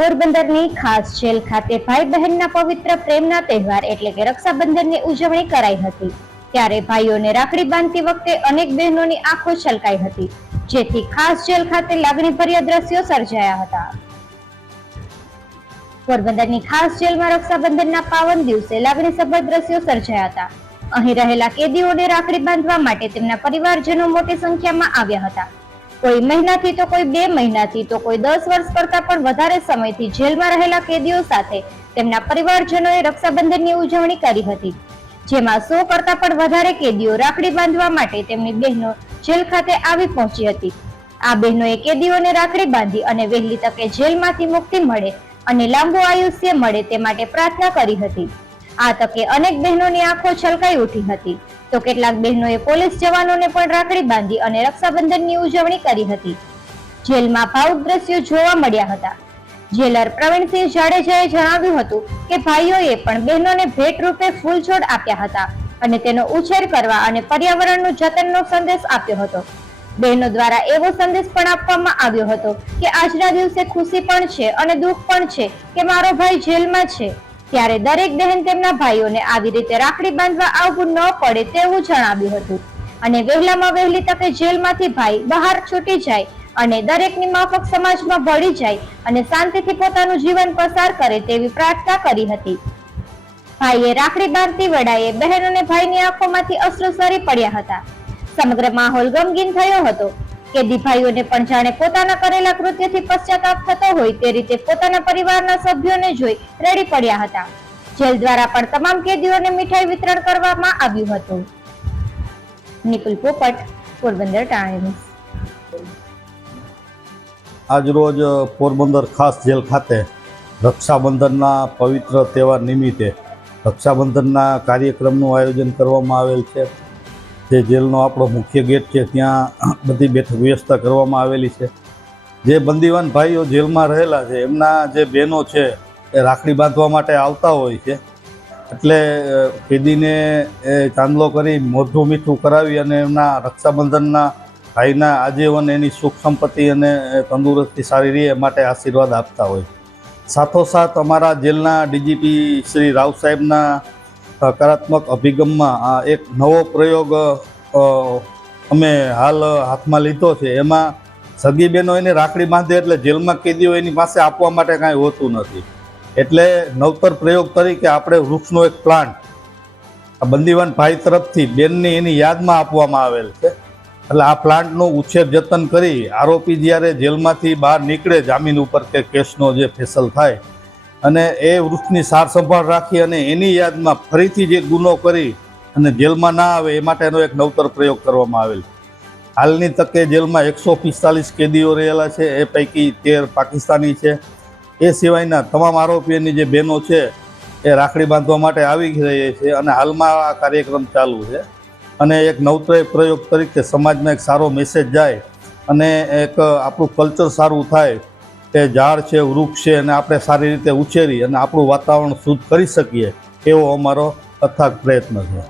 પોરબંદરની ખાસ જેલ ખાતે ભાઈ બહેનના પવિત્ર પ્રેમના તહેવાર એટલે કે રક્ષાબંધનની ઉજવણી કરાઈ હતી. ત્યારે ભાઈઓને રાખડી બાંધતી વખતે અનેક બહેનોની આંખો છલકાઈ હતી, જેથી ખાસ જેલ ખાતે લાગણીભર્યા દ્રશ્યો સર્જાયા હતા. પોરબંદરની ખાસ જેલમાં રક્ષાબંધનના પાવન દિવસે લાગણીસભર દ્રશ્યો સર્જાયા હતા. અહીં રહેલા કેદીઓને રાખડી બાંધવા માટે તેમના પરિવારજનો મોટી સંખ્યામાં આવ્યા હતા. કોઈ મહિનાથી તો કોઈ બે મહિનાથી તો કોઈ દસ વર્ષ કરતા પણ વધારે સમયથી જેલમાં રહેલા કેદીઓ સાથે તેમના પરિવારજનોએ રક્ષાબંધનની ઉજવણી કરી હતી. જેમાં સો કરતા પણ વધારે કેદીઓ રાખડી બાંધવા માટે તેમની બહેનો જેલ ખાતે આવી પહોંચી હતી. આ બહેનોએ કેદીઓને રાખડી બાંધી અને વહેલી તકે જેલમાંથી મુક્તિ મળે અને લાંબુ આયુષ્ય મળે તે માટે પ્રાર્થના કરી હતી. આ તકે અનેક બહેનોની આંખો છલકાઈ ઉઠી હતી. તો કેટલાક બહેનોએ પોલીસ જવાનોને પણ રાખડી બાંધી અને રક્ષાબંધનની ઉજવણી કરી હતી. જેલમાં ભાવુક દ્રશ્યો જોવા મળ્યા હતા. જેલર પ્રવીણસિંહ જાડેજાએ જણાવ્યું હતું કે ભાઈઓએ પણ બહેનોને ભેટ રૂપે ફૂલ છોડ આપ્યા હતા અને તેનો ઉછેર કરવા અને પર્યાવરણનું જતનનો સંદેશ આપ્યો હતો. બહેનો દ્વારા એવો સંદેશ પણ આપવામાં આવ્યો હતો કે આજના દિવસે ખુશી પણ છે અને દુઃખ પણ છે કે મારો ભાઈ જેલમાં છે. ત્યારે દરેક બહેન તેમના ભાઈઓને આવી રીતે રાખડી બાંધવા આવવું ન પડે તેવું જણાવ્યું હતું. અને વહેલામાં વહેલી તકે જેલમાંથી ભાઈ બહાર છૂટી જાય અને દરેકની માફક સમાજમાં ભળી જાય અને શાંતિથી પોતાનું જીવન પસાર કરે તેવી પ્રાર્થના કરી હતી. ભાઈએ રાખડી બાંધતી વેળાએ બહેન અને ભાઈની આંખોમાંથી અશ્રુ સરી પડ્યા હતા. સમગ્ર માહોલ ગમગીન થયો હતો. કેદી ભાઈઓને પણ જાણે પોતાના કરેલા કૃત્યથી પશ્ચાતાપ થતો હોય તે રીતે પોતાના પરિવારના સભ્યોને જોઈ રડી પડ્યા હતા. જેલ દ્વારા પણ તમામ કેદીઓને મીઠાઈ વિતરણ કરવામાં આવ્યું હતું. નિકુલ પોપટ, પોરબંદર ટાઈમ્સ. આજરોજ પોરબંદર ખાસ જેલ ખાતે રક્ષાબંધનના પવિત્ર તહેવાર નિમિત્તે રક્ષાબંધનના કાર્યક્રમનું આયોજન કરવામાં આવેલ છે. જે જેલનો આપણો મુખ્ય ગેટ છે, ત્યાં બધી બેઠક વ્યવસ્થા કરવામાં આવેલી છે. જે બંદીવાન ભાઈઓ જેલમાં રહેલા છે, એમના જે બહેનો છે, એ રાખડી બાંધવા માટે આવતા હોય છે. એટલે કેદીને, એ, ચાંદલો કરી મોઢું મીઠું કરાવી અને એમના રક્ષાબંધનના ભાઈના આજીવન, એની સુખ સંપત્તિ અને તંદુરસ્તી સારી રહે માટે આશીર્વાદ આપતા હોય. સાથોસાથ અમારા જેલના ડીજીપી શ્રી રાવ સાહેબના હકારાત્મક અભિગમમાં આ એક નવો પ્રયોગ અમે હાલ હાથમાં લીધો છે. એમાં સગી બહેનો એને રાખડી બાંધે એટલે જેલમાં કેદીઓ એની પાસે આપવા માટે કાંઈ હોતું નથી. એટલે નવતર પ્રયોગ તરીકે આપણે વૃક્ષનો એક પ્લાન્ટ, આ બંદીવાન ભાઈ તરફથી બેનની એની યાદમાં આપવામાં આવેલ છે. એટલે આ પ્લાન્ટનું ઉછેર જતન કરી આરોપી જ્યારે જેલમાંથી બહાર નીકળે, જામીન ઉપર કે કેસનો જે ફેસલ થાય અને એ વૃક્ષની સાર સંભાળ રાખી અને એની યાદમાં ફરીથી જે ગુનો કરી અને જેલમાં ના આવે એ માટેનો એક નવતર પ્રયોગ કરવામાં આવેલ હાલની તકે જેલમાં એકસો પિસ્તાલીસ કેદીઓ રહેલા છે, એ પૈકી તેર પાકિસ્તાની છે. એ સિવાયના તમામ આરોપીઓની જે બહેનો છે, એ રાખડી બાંધવા માટે આવી રહી છે અને હાલમાં આ કાર્યક્રમ ચાલુ છે. અને એક નવતર પ્રયોગ તરીકે સમાજમાં એક સારો મેસેજ જાય અને એક આપણું કલ્ચર સારું થાય કે ઝાડ છે, વૃક્ષ છે અને આપણે સારી રીતે ઉછેરી અને આપણું વાતાવરણ શુદ્ધ કરી શકીએ, એવો અમારો અથાગ પ્રયત્ન છે.